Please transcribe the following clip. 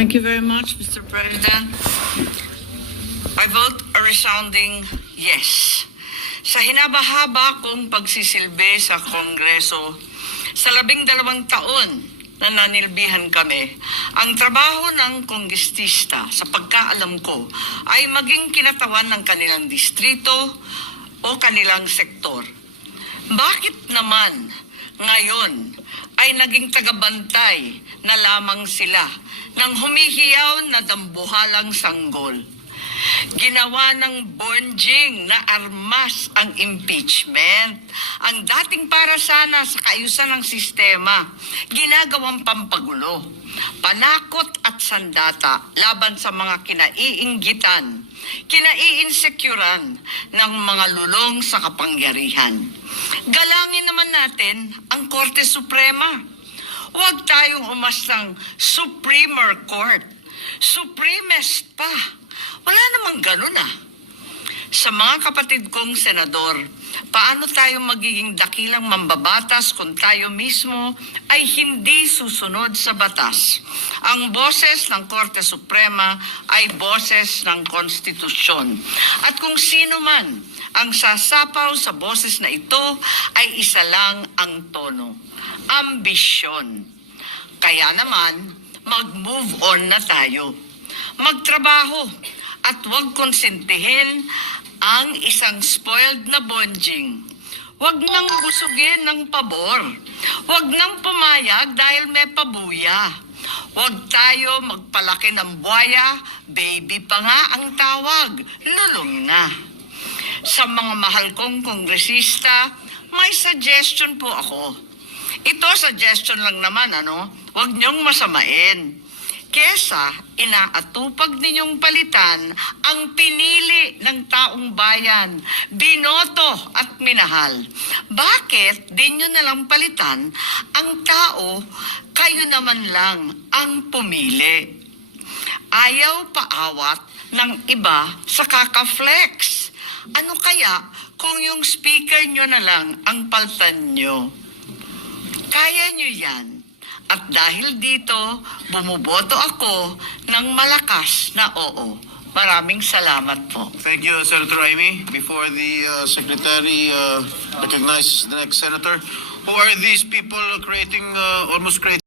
Thank you very much, Mr. President. I vote a resounding yes. Sa hinaba-haba kong pagsisilbi sa Kongreso, sa 12 taon na nanilbihan kami, ang trabaho ng kongrestista sa pagkaalam ko ay maging kinatawan ng kanilang distrito o kanilang sektor. Bakit naman ngayon ay naging tagabantay na lamang sila ng humihiyaw na dambuhalang sanggol? Ginawa ng bonjing na armas ang impeachment. Ang dating para sana sa kaayusan ng sistema, ginagawang pampagulo, panakot at sandata laban sa mga kinaiinggitan, kinaiinsecuran ng mga lulong sa kapangyarihan. Galangin naman natin ang Korte Suprema. Huwag tayong umastang Supreme Court. Supremest pa. Wala namang ganun ah. Sa mga kapatid kong senador, paano tayo magiging dakilang mambabatas kung tayo mismo ay hindi susunod sa batas? Ang boses ng Korte Suprema ay boses ng konstitusyon. At kung sino man ang sasapaw sa boses na ito ay isa lang ang tono: ambisyon. Kaya naman, mag-move on na tayo. Magtrabaho at huwag konsentihin ang isang spoiled na bonjing. Huwag nang busugin ng pabor. Huwag nang pumayag dahil may pabuya. Huwag tayo magpalaki ng buhaya, baby pa nga ang tawag, lulong na. Sa mga mahal kong kongresista, may suggestion po ako. Ito suggestion lang naman, Huwag niyong masamain. Kesa inaatupag ninyong palitan ang pinili ng taong bayan, binoto at minahal. Bakit di nyo nalang palitan ang tao, kayo naman lang ang pumili? Ayaw paawat ng iba sa kaka-flex. Ano kaya kung yung speaker nyo na lang ang paltan nyo? Kaya nyo yan. At dahil dito, bumuboto ako ng malakas na oo. Maraming salamat po. Thank you, Senator Amy. Before the Secretary recognizes the next Senator, who are these people almost creating